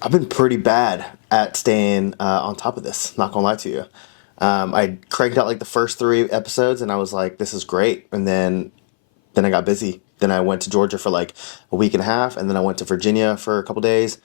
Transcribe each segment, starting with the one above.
I've been pretty bad at staying on top of this. Not gonna lie to you. I cranked out like the first 3 episodes, and I was like, "This is great." And then I got busy. Then I went to Georgia for like a week and a half, and then I went to Virginia for a couple days.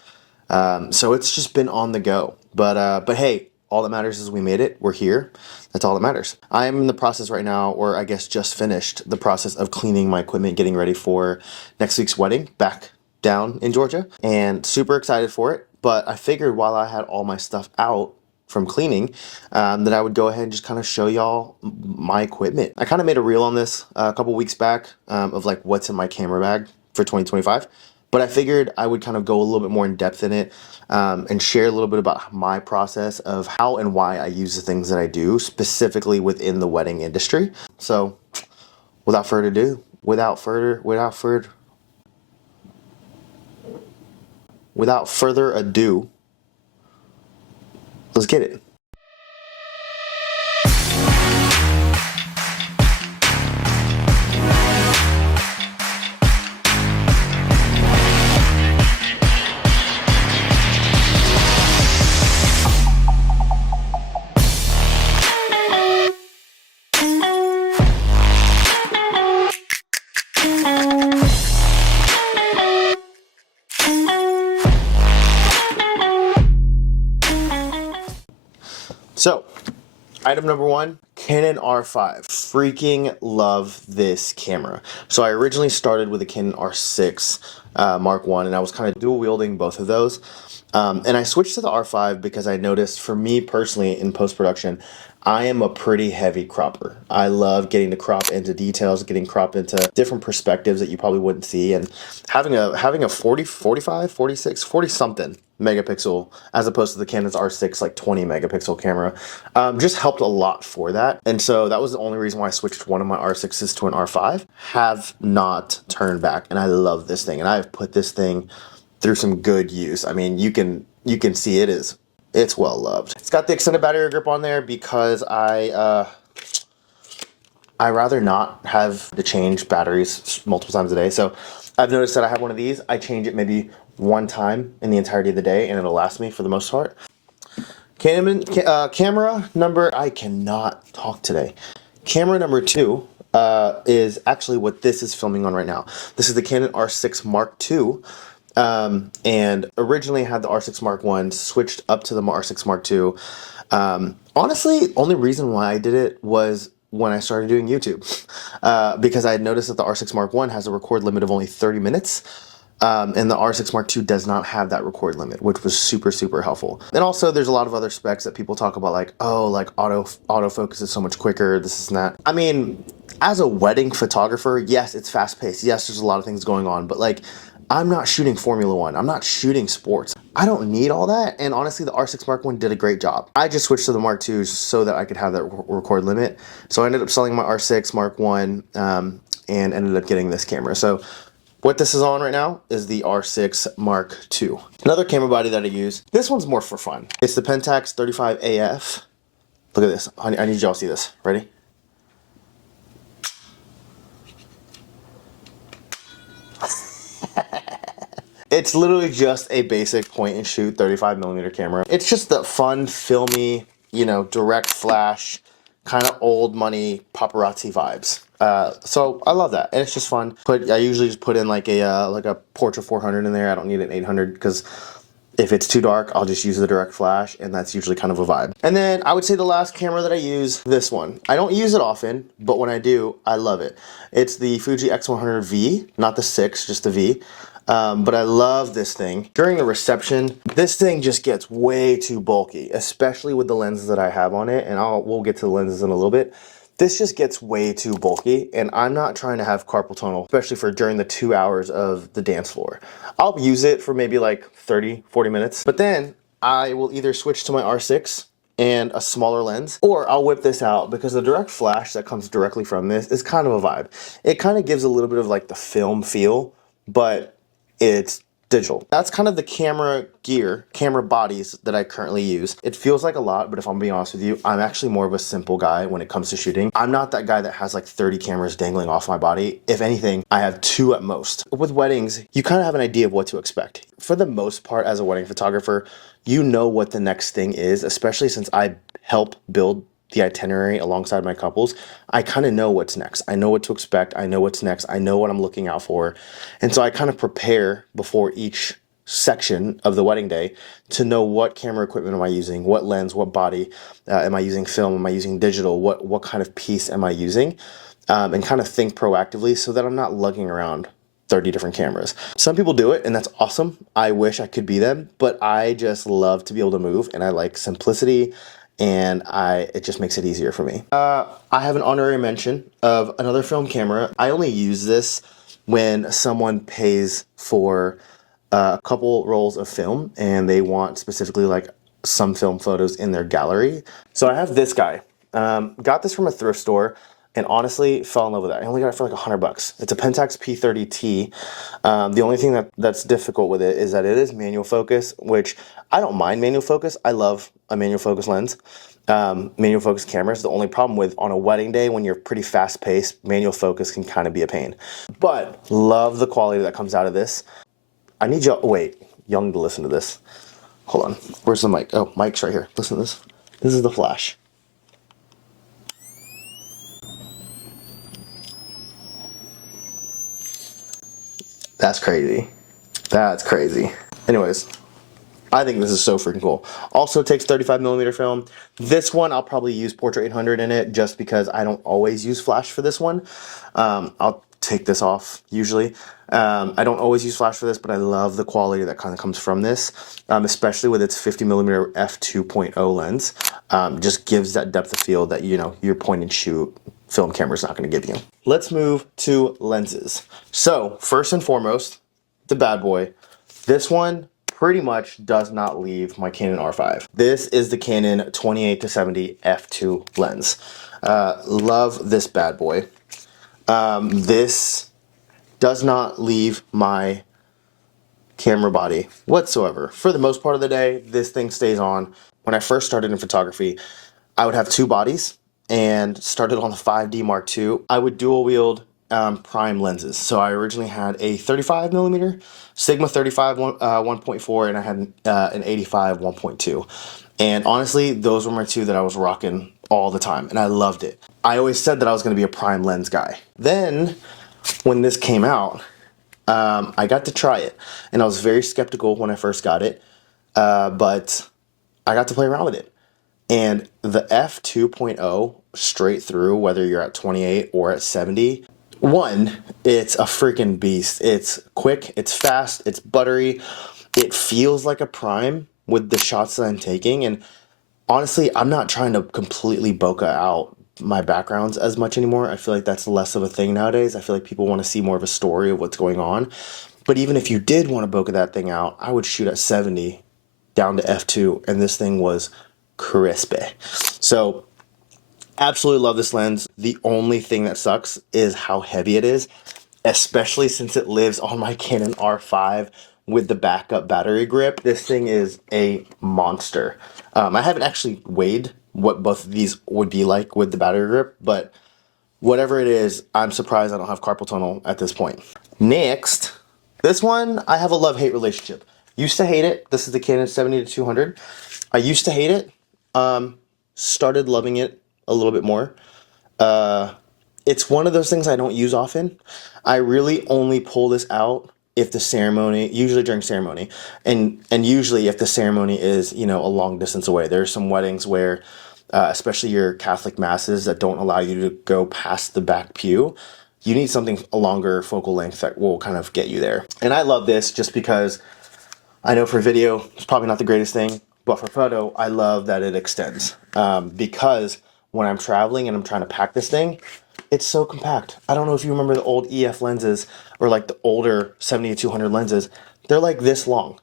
So it's just been on the go. But hey, all that matters is we made it. We're here. That's all that matters. I am in the process right now, or I guess just finished the process of cleaning my equipment, getting ready for next week's wedding back down in Georgia, and super excited for it. But I figured while I had all my stuff out from cleaning, that I would go ahead and just kind of show y'all my equipment. I kind of made a reel on this a couple weeks back of like what's in my camera bag for 2025. But I figured I would kind of go a little bit more in depth in it, and share a little bit about my process of how and why I use the things that I do, specifically within the wedding industry. So, without further ado, without further ado, let's get it. So, item number one, Canon R5. Freaking love this camera. So I originally started with a Canon R6 Mark I, and I was kind of dual wielding both of those. And I switched to the R5 because I noticed, for me personally in post-production, I am a pretty heavy cropper. I love getting to crop into details, getting crop into different perspectives that you probably wouldn't see, and having a 40, 45, 46, 40 something megapixel as opposed to the Canon's R6 like 20 megapixel camera just helped a lot for that. And so that was the only reason why I switched one of my R6s to an R5. Have not turned back, and I love this thing, and I've put this thing through some good use. I mean, you can see it's well loved. It's got the extended battery grip on there because I rather not have to change batteries multiple times a day. So I've noticed that I have one of these. I change it maybe one time in the entirety of the day, and it'll last me for the most part. Camera number, I cannot talk today. Camera number 2 is actually what this is filming on right now. This is the Canon R6 Mark II. And originally had the R6 Mark I, switched up to the R6 Mark II. Honestly, only reason why I did it was when I started doing YouTube, because I had noticed that the R6 Mark I has a record limit of only 30 minutes. And the R6 Mark II does not have that record limit, which was super, super helpful. And also there's a lot of other specs that people talk about, like, oh, like autofocus is so much quicker, this and that. I mean, as a wedding photographer, yes, it's fast paced. Yes, there's a lot of things going on, but like, I'm not shooting Formula One. I'm not shooting sports. I don't need all that. And honestly, the R6 Mark I did a great job. I just switched to the Mark II so that I could have that record limit. So I ended up selling my R6 Mark I, and ended up getting this camera. So what this is on right now is the R6 Mark II. Another camera body that I use, this one's more for fun. It's the Pentax 35AF. Look at this. I need y'all to see this. Ready? It's literally just a basic point and shoot 35mm camera. It's just the fun, filmy, direct flash, kind of old money paparazzi vibes. So I love that, and it's just fun. I usually just put in like a Portra 400 in there. I don't need an 800 because if it's too dark, I'll just use the direct flash, and that's usually kind of a vibe. And then I would say the last camera that I use, this one. I don't use it often, but when I do, I love it. It's the Fuji X100V, not the 6, just the V. But I love this thing. During the reception, this thing just gets way too bulky, especially with the lenses that I have on it, and we'll get to the lenses in a little bit. This just gets way too bulky, and I'm not trying to have carpal tunnel, especially for during the 2 hours of the dance floor. I'll use it for maybe like 30, 40 minutes, but then I will either switch to my R6 and a smaller lens, or I'll whip this out because the direct flash that comes directly from this is kind of a vibe. It kind of gives a little bit of like the film feel, but it's digital. That's kind of the camera gear, camera bodies that I currently use. It feels like a lot, but if I'm being honest with you, I'm actually more of a simple guy when it comes to shooting. I'm not that guy that has like 30 cameras dangling off my body. If anything, I have 2 at most. With weddings, you kind of have an idea of what to expect. For the most part, as a wedding photographer, you know what the next thing is, especially since I help build the itinerary alongside my couples. I kind of know what's next. I know what to expect. I know what's next. I know what I'm looking out for. And so I kind of prepare before each section of the wedding day to know what camera equipment am I using, what lens, what body, am I using film, am I using digital, what kind of piece am I using, and kind of think proactively so that I'm not lugging around 30 different cameras. Some people do it and that's awesome. I wish I could be them, but I just love to be able to move and I like simplicity, and it just makes it easier for me. I have an honorary mention of another film camera. I only use this when someone pays for a couple rolls of film and they want specifically like some film photos in their gallery. So I have this guy. Got this from a thrift store and honestly fell in love with it. I only got it for like $100. It's a Pentax P30T. The only thing that's difficult with it is that it is manual focus, which I don't mind manual focus. I love a manual focus lens. Manual focus cameras. The only problem with on a wedding day when you're pretty fast paced, manual focus can kind of be a pain. But love the quality that comes out of this. I need y'all, wait, y'all need to listen to this. Hold on, where's the mic? Oh, mic's right here. Listen to this. This is the flash. That's crazy. That's crazy. Anyways, I think this is so freaking cool. Also takes 35mm film. This one I'll probably use Portra 800 in it just because I don't always use flash for this one. I'll take this off usually. I don't always use flash for this, but I love the quality that kind of comes from this, especially with its 50mm f2.0 lens. Just gives that depth of field that, you know, your point and shoot film camera is not going to give you. Let's move to lenses. So first and foremost, the bad boy. This one pretty much does not leave my Canon R5. This is the Canon 28-70 f2 lens. Love this bad boy. This does not leave my camera body whatsoever. For the most part of the day, this thing stays on. When I first started in photography, I would have 2 bodies and started on the 5D Mark II. I would dual wield prime lenses. So I originally had a 35mm Sigma 35 1.4 and I had an 85 1.2. And honestly, those were my 2 that I was rocking all the time and I loved it. I always said that I was going to be a prime lens guy. Then when this came out, I got to try it and I was very skeptical when I first got it, but I got to play around with it. And the f2.0 straight through, whether you're at 28 or at 70, one, it's a freaking beast. It's quick, it's fast, it's buttery. It feels like a prime with the shots that I'm taking. And honestly, I'm not trying to completely bokeh out my backgrounds as much anymore. I feel like that's less of a thing nowadays. I feel like people want to see more of a story of what's going on. But even if you did want to bokeh that thing out, I would shoot at 70 down to f2 and this thing was crispy. So absolutely love this lens. The only thing that sucks is how heavy it is, especially since it lives on my Canon R5 with the backup battery grip. This thing is a monster. I haven't actually weighed what both of these would be like with the battery grip, but whatever it is, I'm surprised I don't have carpal tunnel at this point. Next, this one, I have a love-hate relationship. Used to hate it. This is the Canon 70-200. I used to hate it. Started loving it a little bit more. It's one of those things I don't use often. I really only pull this out if the ceremony, usually during ceremony, and usually if the ceremony is, you know, a long distance away. There's some weddings where, especially your Catholic masses that don't allow you to go past the back pew, you need something a longer focal length that will kind of get you there. And I love this just because I know for video, it's probably not the greatest thing, but for photo, I love that it extends. Because when I'm traveling and I'm trying to pack this thing, it's so compact. I don't know if you remember the old EF lenses or like the older 70-200 lenses. They're like this long.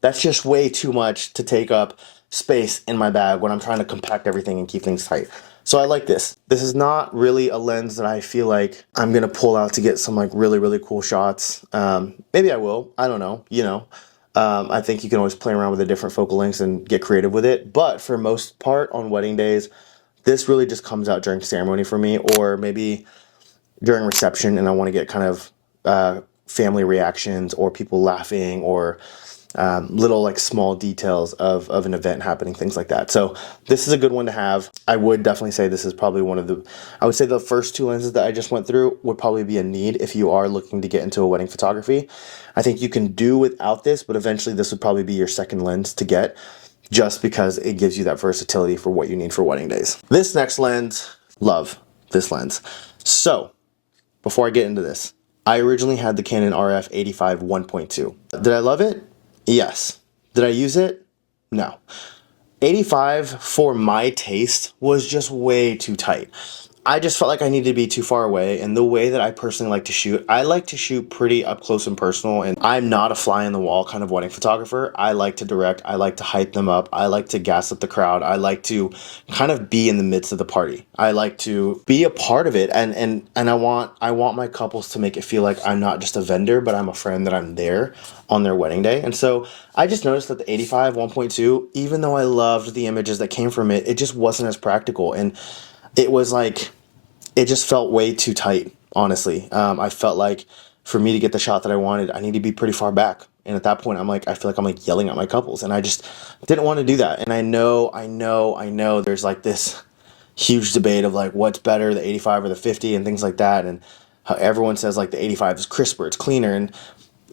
That's just way too much to take up space in my bag when I'm trying to compact everything and keep things tight. So I like this. This is not really a lens that I feel like I'm gonna pull out to get some like really, really cool shots. Maybe I will, I don't know, you know. I think you can always play around with the different focal lengths and get creative with it. But for most part on wedding days, this really just comes out during ceremony for me, or maybe during reception and I want to get kind of family reactions or people laughing or little like small details of an event happening, things like that. So this is a good one to have. I would definitely say this is probably one of the, I would say the first two lenses that I just went through would probably be a need if you are looking to get into a wedding photography. I think you can do without this, but eventually this would probably be your second lens to get, just because it gives you that versatility for what you need for wedding days. This next lens, love this lens. So before I get into this, I originally had the Canon RF 85 1.2. Did I love it? Yes. Did I use it? No. 85 for my taste was just way too tight. I just felt like I needed to be too far away, and the way that I personally like to shoot, I like to shoot pretty up close and personal, and I'm not a fly in the wall kind of wedding photographer. I like to direct, I like to hype them up, I like to gas up the crowd, I like to kind of be in the midst of the party. I like to be a part of it, and I want my couples to make it feel like I'm not just a vendor, but I'm a friend, that I'm there on their wedding day. And so I just noticed that the 85 1.2, even though I loved the images that came from it, it just wasn't as practical, and it was like, it just felt way too tight, honestly. I felt like for me to get the shot that I wanted, I need to be pretty far back. And at that point, I feel like I'm like yelling at my couples, and I just didn't want to do that. And I know there's like this huge debate of like what's better, the 85 or the 50 and things like that. And how everyone says like the 85 is crisper, it's cleaner. And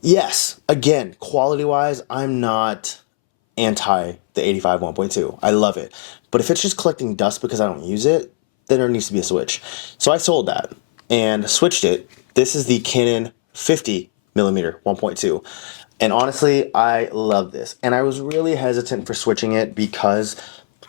yes, again, quality wise, I'm not anti the 85 1.2. I love it. But if it's just collecting dust because I don't use it, then there needs to be a switch. So I sold that and switched it. This is the Canon 50 millimeter 1.2. And honestly, I love this. And I was really hesitant for switching it because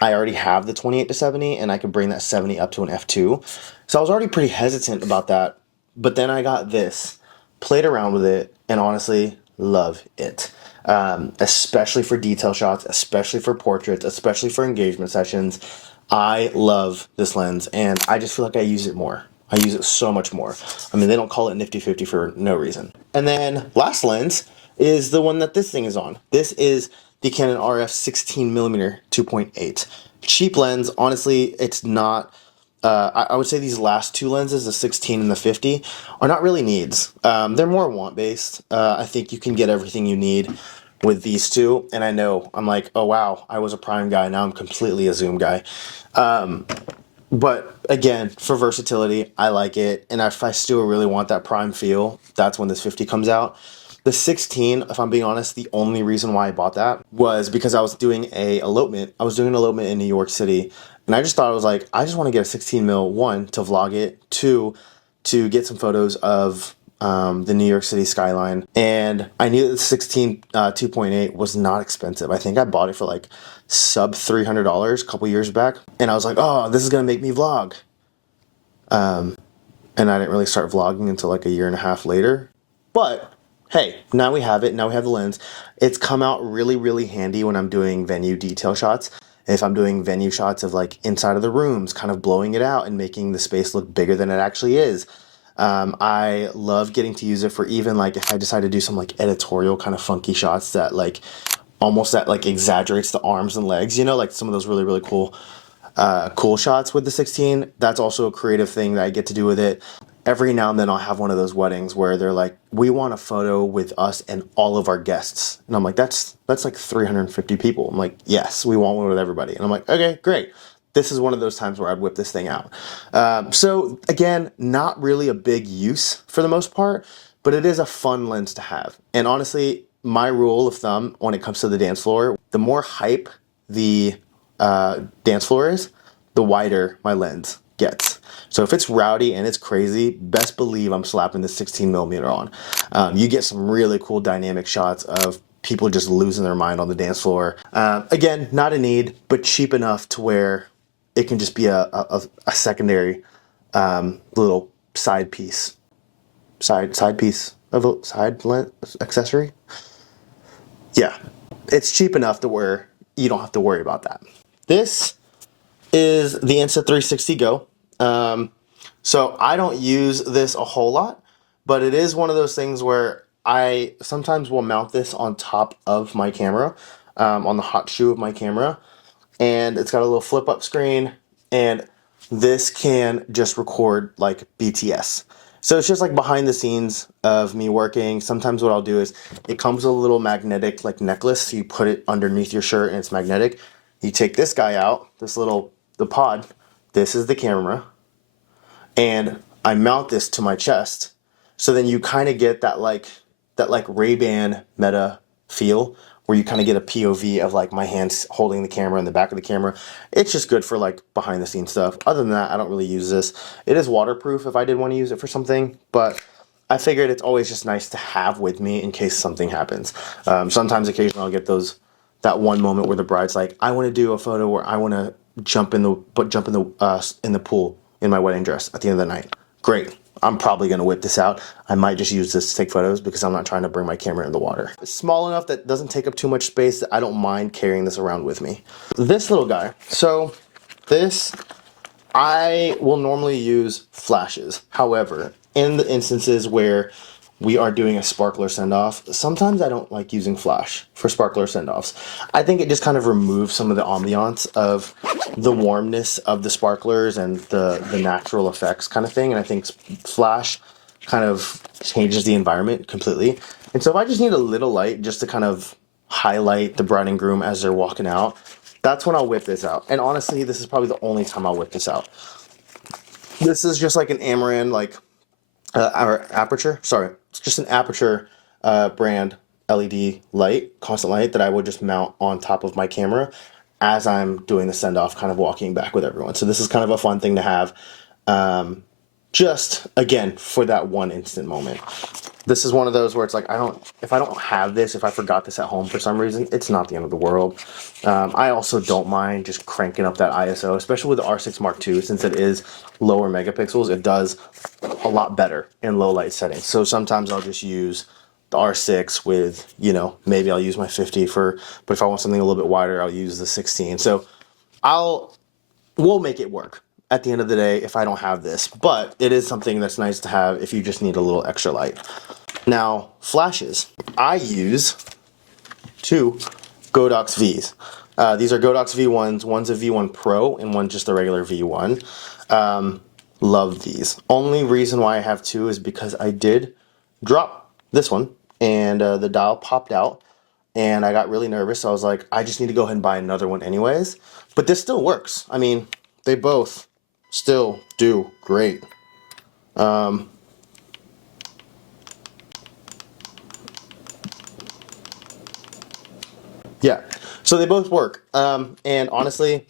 I already have the 28 to 70 and I could bring that 70 up to an f2. So I was already pretty hesitant about that. But then I got this, played around with it, and honestly, love it. Especially for detail shots, especially for portraits, especially for engagement sessions. I love this lens, and I just feel like I use it more. I use it so much more. I mean, they don't call it nifty 50 for no reason. And then last lens is the one that this thing is on. This is the Canon RF 16 millimeter 2.8. Cheap lens. Honestly, it's not. I would say these last two lenses, the 16 and the 50, are not really needs. They're more want-based. I think you can get everything you need with these two. And I know, I'm like, oh wow, I was a prime guy, now I'm completely a zoom guy. But again, for versatility, I like it. And if I still really want that prime feel, that's when this 50 comes out. The 16, if I'm being honest, the only reason why I bought that was because I was doing a elopement. I was doing an elopement in New York City, and I just thought, I was like, I just want to get a 16 mil, one, to vlog it, two, to get some photos of the New York City skyline. And I knew that the 16 2.8 was not expensive. I think I bought it for like sub $300 a couple years back. And I was like, oh, this is going to make me vlog. And I didn't really start vlogging until like a year and a half later. But hey, now we have it. Now we have the lens. It's come out really, really handy when I'm doing venue detail shots. If I'm doing venue shots of like inside of the rooms, kind of blowing it out and making the space look bigger than it actually is. I love getting to use it for even like if I decide to do some like editorial kind of funky shots that like almost that like exaggerates the arms and legs, you know, like some of those really, really cool shots with the 16. That's also a creative thing that I get to do with it. Every now and then I'll have one of those weddings where they're like, we want a photo with us and all of our guests. And I'm like, that's like 350 people. I'm like, yes, we want one with everybody. And I'm like, okay, great. This is one of those times where I'd whip this thing out. So again, not really a big use for the most part, but it is a fun lens to have. And honestly, my rule of thumb when it comes to the dance floor, the more hype the dance floor is, the wider my lens gets. So if it's rowdy and it's crazy, best believe I'm slapping the 16 millimeter on. You get some really cool dynamic shots of people just losing their mind on the dance floor. Again, not a need, but cheap enough to where it can just be a secondary little side piece of a side lens accessory. Yeah, it's cheap enough to where you don't have to worry about that. This is the Insta360 Go. So I don't use this a whole lot, but it is one of those things where I sometimes will mount this on top of my camera, on the hot shoe of my camera, and it's got a little flip up screen, and this can just record like BTS. So it's just like behind the scenes of me working. Sometimes what I'll do is it comes with a little magnetic like necklace. So you put it underneath your shirt and it's magnetic. You take this guy out, the pod. This is the camera, and I mount this to my chest. So then you kind of get that Ray-Ban Meta feel where you kind of get a POV of like my hands holding the camera in the back of the camera. It's just good for like behind the scenes stuff. Other than that, I don't really use this. It is waterproof if I did want to use it for something, but I figured it's always just nice to have with me in case something happens. Sometimes occasionally I'll get that one moment where the bride's like, I want to do a photo where I want to jump in the pool in my wedding dress at the end of the night. Great. I'm probably going to whip this out. I might just use this to take photos because I'm not trying to bring my camera in the water. It's small enough that it doesn't take up too much space that I don't mind carrying this around with me. This little guy. So this, I will normally use flashes. However, in the instances where we are doing a sparkler send-off, sometimes I don't like using flash for sparkler send-offs. I think it just kind of removes some of the ambiance of the warmness of the sparklers and the natural effects kind of thing. And I think flash kind of changes the environment completely. And so if I just need a little light just to kind of highlight the bride and groom as they're walking out, that's when I'll whip this out. And honestly, this is probably the only time I'll whip this out. This is just like an Amaran, like our aperture. Sorry, it's just an aperture brand LED light, constant light that I would just mount on top of my camera as I'm doing the send off, kind of walking back with everyone. So this is kind of a fun thing to have, just again for that one instant moment. This is one of those where it's like if I don't have this, if I forgot this at home for some reason, it's not the end of the world. I also don't mind just cranking up that ISO, especially with the R6 Mark II, since it is lower megapixels. It does a lot better in low light settings. So sometimes I'll just use the R6 with, maybe I'll use my 50 but if I want something a little bit wider, I'll use the 16. So we'll make it work at the end of the day if I don't have this, but it is something that's nice to have if you just need a little extra light. Now, flashes. I use two Godox Vs. These are Godox V1s. One's a V1 Pro and one's just a regular V1. Love these. Only reason why I have two is because I did drop this one and the dial popped out and I got really nervous. So I was like, I just need to go ahead and buy another one anyways. But this still works. I mean, they both still do great. Yeah, so they both work. And honestly,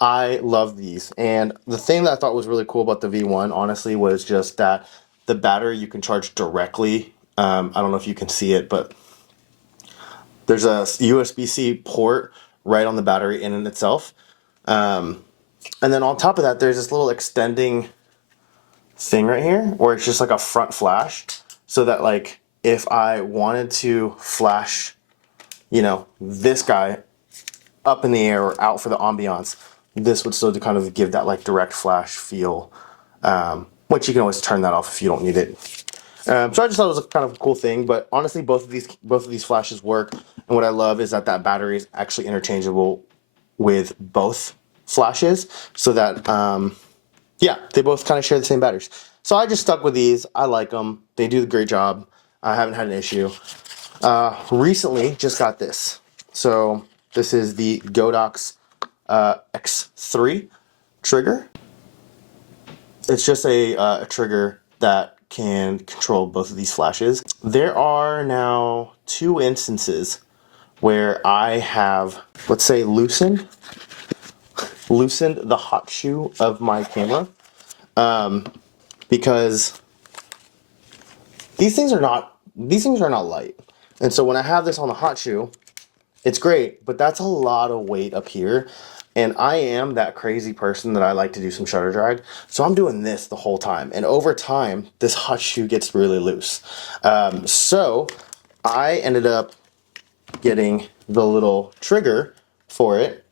I love these. And the thing that I thought was really cool about the V1, honestly, was just that the battery you can charge directly. I don't know if you can see it, but there's a USB-C port right on the battery in and itself. And then on top of that, there's this little extending thing right here where it's just like a front flash, so that like if I wanted to flash, this guy up in the air or out for the ambiance, this would still kind of give that like direct flash feel, which you can always turn that off if you don't need it. So I just thought it was a kind of a cool thing, but honestly, both of these flashes work. And what I love is that battery is actually interchangeable with both flashes, so that yeah, they both kind of share the same batteries. So I just stuck with these. I like them. They do a great job. I haven't had an issue. Recently, just got this. So this is the Godox X3 trigger. It's just a trigger that can control both of these flashes. There are now 2 instances where I have, let's say, loosened the hot shoe of my camera, because these things are not light. And so when I have this on the hot shoe, it's great, but that's a lot of weight up here. And I am that crazy person that I like to do some shutter drag. So I'm doing this the whole time. And over time, this hot shoe gets really loose. So I ended up getting the little trigger for it,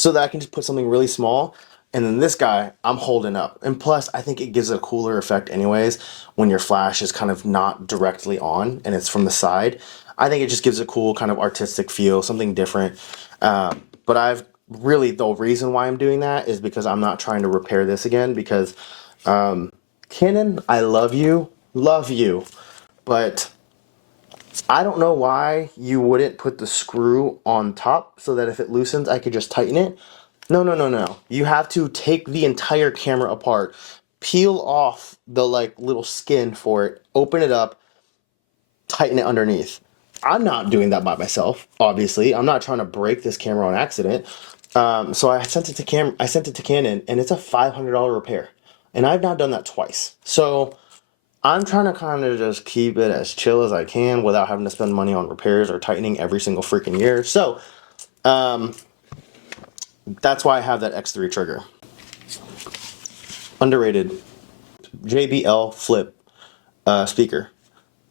so that I can just put something really small. And then this guy, I'm holding up. And plus, I think it gives a cooler effect anyways when your flash is kind of not directly on and it's from the side. I think it just gives a cool kind of artistic feel, something different. But I've really, the reason why I'm doing that is because I'm not trying to repair this again because Canon, I love you, but I don't know why you wouldn't put the screw on top so that if it loosens, I could just tighten it. No, no, no, no. You have to take the entire camera apart, peel off the like little skin for it, open it up, tighten it underneath. I'm not doing that by myself, obviously. I'm not trying to break this camera on accident. So I sent it to I sent it to Canon, and it's a $500 repair, and I've now done that twice. So I'm trying to kind of just keep it as chill as I can without having to spend money on repairs or tightening every single freaking year. So that's why I have that X3 trigger. Underrated. JBL Flip speaker.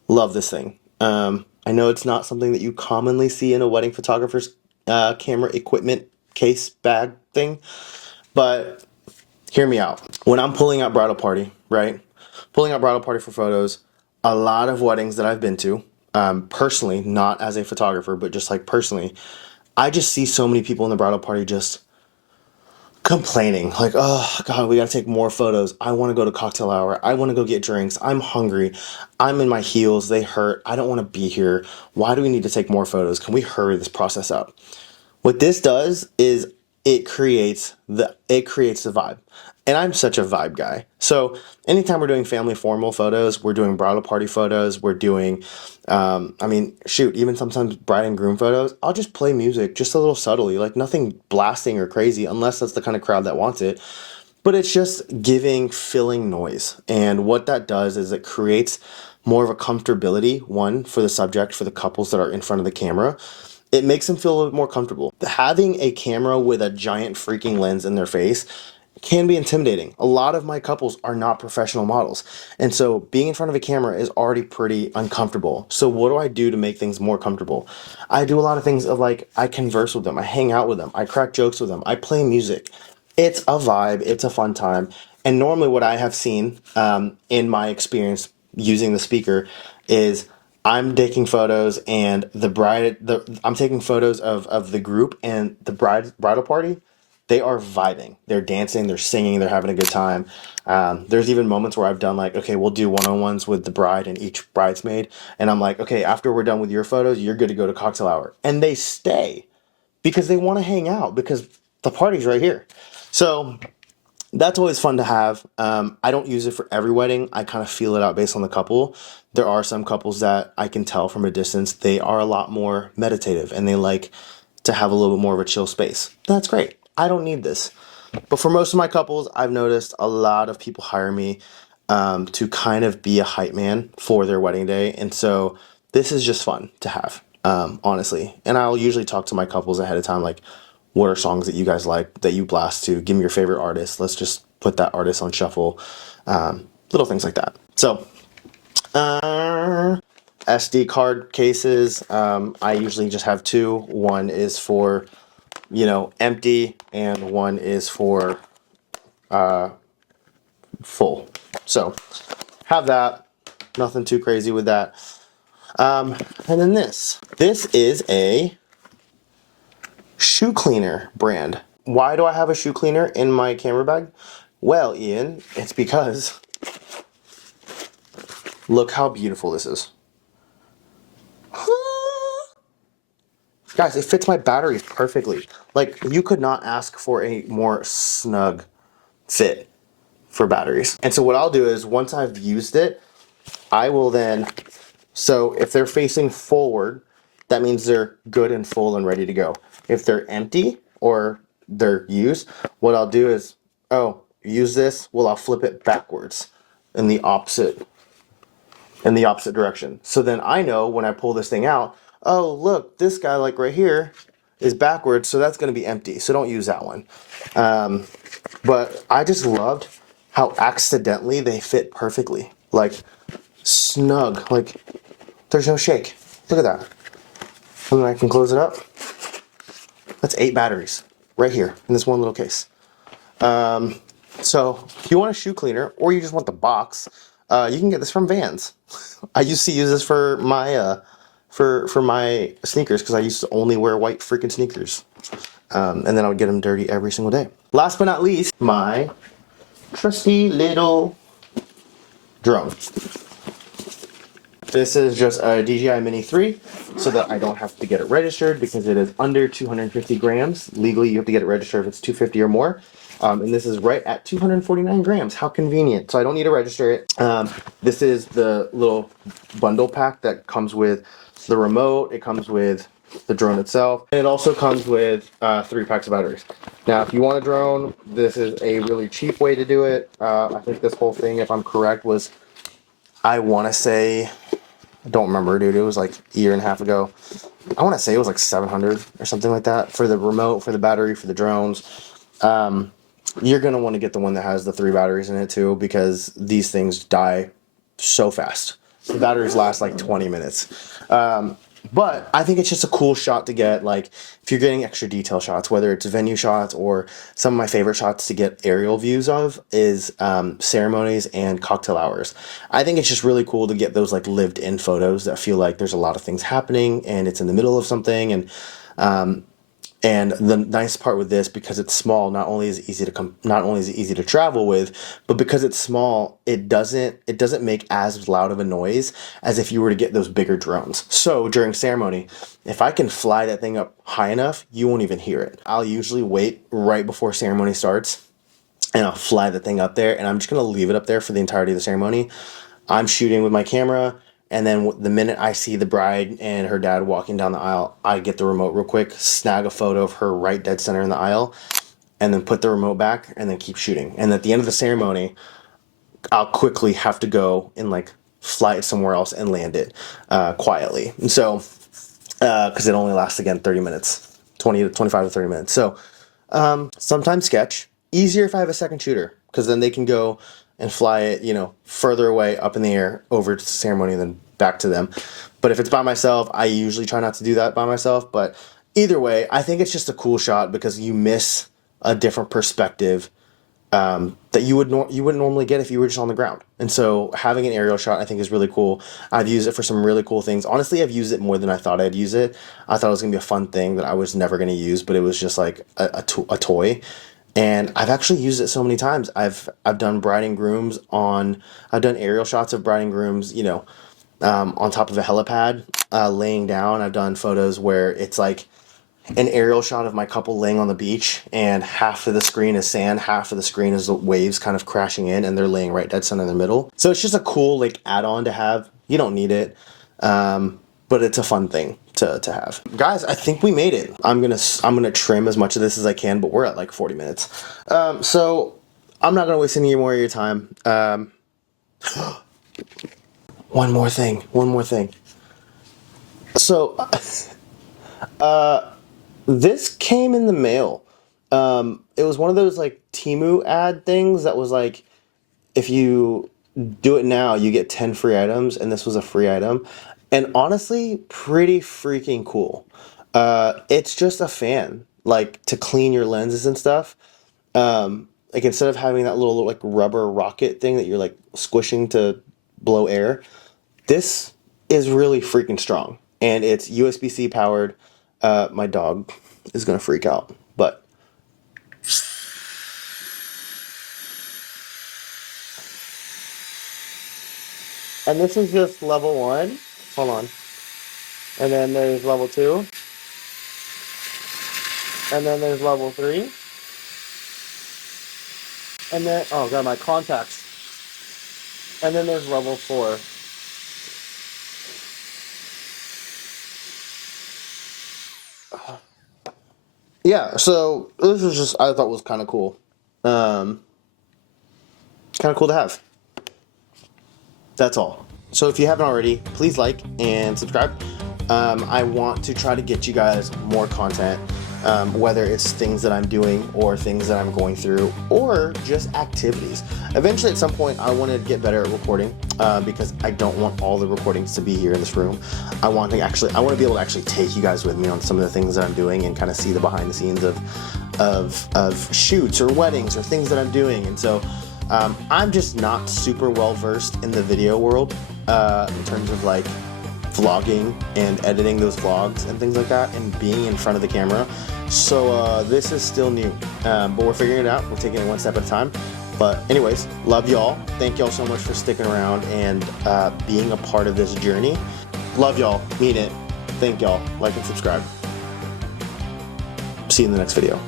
Love this thing. I know it's not something that you commonly see in a wedding photographer's camera equipment case bag thing, but hear me out. When I'm pulling out bridal party, right? Pulling out bridal party for photos, a lot of weddings that I've been to, personally, not as a photographer, but just like personally, I just see so many people in the bridal party just complaining like, oh god, we gotta take more photos, I want to go to cocktail hour, I want to go get drinks, I'm hungry, I'm in my heels, they hurt, I don't want to be here, why do we need to take more photos, can we hurry this process up? What this does is it creates the vibe. And I'm such a vibe guy. So anytime we're doing family formal photos, we're doing bridal party photos, we're doing I mean, shoot, even sometimes bride and groom photos, I'll just play music just a little subtly, like nothing blasting or crazy unless that's the kind of crowd that wants it. But it's just giving filling noise. And what that does is it creates more of a comfortability, one, for the subject, for the couples that are in front of the camera. It makes them feel a little bit more comfortable. Having a camera with a giant freaking lens in their face can be intimidating. A lot of my couples are not professional models. And so being in front of a camera is already pretty uncomfortable. So what do I do to make things more comfortable? I do a lot of things of like, I converse with them, I hang out with them, I crack jokes with them, I play music. It's a vibe, it's a fun time. And normally what I have seen in my experience using the speaker is I'm taking photos and I'm taking photos of the group and the bridal party. They are vibing. They're dancing. They're singing. They're having a good time. There's even moments where I've done like, okay, we'll do one-on-ones with the bride and each bridesmaid, and I'm like, okay, after we're done with your photos, you're good to go to cocktail hour, and they stay because they want to hang out because the party's right here. So that's always fun to have. I don't use it for every wedding. I kind of feel it out based on the couple. There are some couples that I can tell from a distance they are a lot more meditative and they like to have a little bit more of a chill space. That's great. I don't need this. But for most of my couples, I've noticed a lot of people hire me to kind of be a hype man for their wedding day. And so this is just fun to have, honestly. And I'll usually talk to my couples ahead of time, like, what are songs that you guys like that you blast to? Give me your favorite artist. Let's just put that artist on shuffle. Little things like that. So, SD card cases. I usually just have two. One is for, empty, and one is for full. So, have that. Nothing too crazy with that. And then this. This is a shoe cleaner brand. Why do I have a shoe cleaner in my camera bag? Well, Ian, it's because look how beautiful this is. Guys, it fits my batteries perfectly. Like, you could not ask for a more snug fit for batteries. And so what I'll do is once I've used it, I will then, so if they're facing forward, that means they're good and full and ready to go. If they're empty or they're used, what I'll do is, use this, well, I'll flip it backwards in the opposite direction. So then I know when I pull this thing out, oh, look, this guy, like right here, is backwards, so that's going to be empty. So don't use that one. But I just loved how accidentally they fit perfectly. Like, snug. Like, there's no shake. Look at that. And then I can close it up. That's 8 batteries right here in this one little case. So if you want a shoe cleaner or you just want the box, you can get this from Vans. I used to use this for my for my sneakers because I used to only wear white freaking sneakers, and then I would get them dirty every single day. Last but not least, my trusty little drone. This is just a DJI Mini 3, so that I don't have to get it registered because it is under 250 grams. Legally, you have to get it registered if it's 250 or more. And this is right at 249 grams. How convenient. So I don't need to register it. This is the little bundle pack that comes with the remote. It comes with the drone itself. And it also comes with 3 packs of batteries. Now, if you want a drone, this is a really cheap way to do it. I think this whole thing, if I'm correct, was, I want to say, I don't remember, dude. It was like a year and a half ago. I want to say it was like 700 or something like that for the remote, for the battery, for the drones. You're going to want to get the one that has the 3 batteries in it too, because these things die so fast. The batteries last like 20 minutes. But I think it's just a cool shot to get, like, if you're getting extra detail shots, whether it's venue shots or some of my favorite shots to get aerial views of is ceremonies and cocktail hours. I think it's just really cool to get those like lived in photos that feel like there's a lot of things happening and it's in the middle of something. And the nice part with this, because it's small, not only is it easy to travel with, but because it's small, it doesn't make as loud of a noise as if you were to get those bigger drones. So during ceremony, if I can fly that thing up high enough, you won't even hear it. I'll usually wait right before ceremony starts, and I'll fly the thing up there, and I'm just gonna leave it up there for the entirety of the ceremony. I'm shooting with my camera. And then the minute I see the bride and her dad walking down the aisle, I get the remote real quick, snag a photo of her right dead center in the aisle, and then put the remote back and then keep shooting. And at the end of the ceremony, I'll quickly have to go and like fly it somewhere else and land it quietly. And so, because it only lasts, again, 30 minutes, 20 to 25 to 30 minutes. So sometimes sketch. Easier if I have a second shooter, because then they can go and fly it, you know, further away up in the air over to the ceremony and then back to them. But if it's by myself, I usually try not to do that by myself. But either way, I think it's just a cool shot because you miss a different perspective that you wouldn't normally get if you were just on the ground. And so having an aerial shot, I think, is really cool. I've used it for some really cool things. Honestly, I've used it more than I thought I'd use it. I thought it was gonna be a fun thing that I was never gonna use, but it was just like a toy. And I've actually used it so many times. I've done bride and grooms I've done aerial shots of bride and grooms, you know, on top of a helipad, laying down. I've done photos where it's like an aerial shot of my couple laying on the beach, and half of the screen is sand, half of the screen is the waves kind of crashing in, and they're laying right dead center in the middle. So it's just a cool like add-on to have. You don't need it, but it's a fun thing to have. Guys, I think we made it. I'm gonna trim as much of this as I can, but we're at like 40 minutes. So I'm not gonna waste any more of your time. One more thing. So this came in the mail. It was one of those like Temu ad things that was like, if you do it now, you get 10 free items, and this was a free item. And honestly, pretty freaking cool. It's just a fan, like, to clean your lenses and stuff. Like, instead of having that little like rubber rocket thing that you're like squishing to blow air, this is really freaking strong. And it's USB-C powered. My dog is gonna freak out, but and this is just level 1. Hold on. And then there's level 2. And then there's level 3. And then, oh god, my contacts. And then there's level 4. Yeah, so this is just, I thought was kind of cool. Kind of cool to have. That's all. So if you haven't already, please like and subscribe. I want to try to get you guys more content. whether it's things that I'm doing or things that I'm going through or just activities. Eventually at some point I want to get better at recording because I don't want all the recordings to be here in this room. I want to be able to actually take you guys with me on some of the things that I'm doing and kind of see the behind the scenes of shoots or weddings or things that I'm doing. And so I'm just not super well versed in the video world in terms of like vlogging and editing those vlogs and things like that and being in front of the camera. So this is still new, but we're figuring it out. We're taking it one step at a time. But anyways, love y'all. Thank y'all so much for sticking around and being a part of this journey. Love y'all, mean it. Thank y'all. Like and subscribe. See you in the next video.